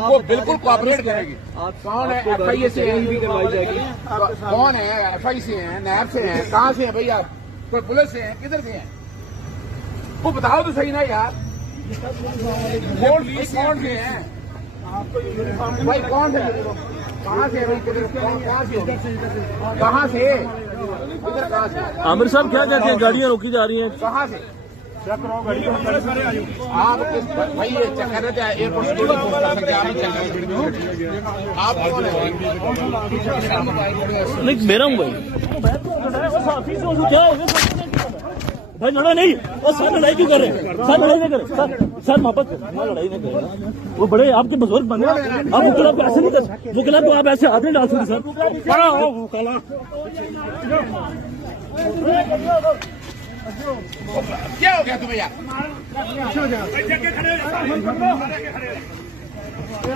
वो बिल्कुल कोऑपरेट करेगी। कौन है FIA से है, करवाई जाएगी। कौन है FI से है, नैब से है, कहाँ से है भैया, कोई पुलिस से है, किधर से है, वो बताओ तो सही ना यार। कौन से हैं भाई, कौन से, कहाँ से है भाई, किधर, कहाँ से, इधर कहाँ से? आमिर साहब क्या कहते हैं, गाड़ियां रोकी जा रही हैं, कहाँ से? आप भाई ये चेक कर रहे थे एयरपोर्ट सिक्योरिटी फोर्स कर सकते, आप नहीं चल रहे, आप कौन है? नहीं मेरा हूँ भाई भाई लड़ा नहीं, और सर लड़ाई क्यों कर रहे हैं, सर लड़ाई नहीं करे, सर मोहब्बत लड़ाई नहीं करे, वो बड़े आपके बुजुर्ग बने, आप वकीला पे ऐसे नहीं कर, वकीला पे आप ऐसे हाथ नहीं डाल सकते सर, बड़ा हो वकीला। क्या हो गया तुम्हें यार?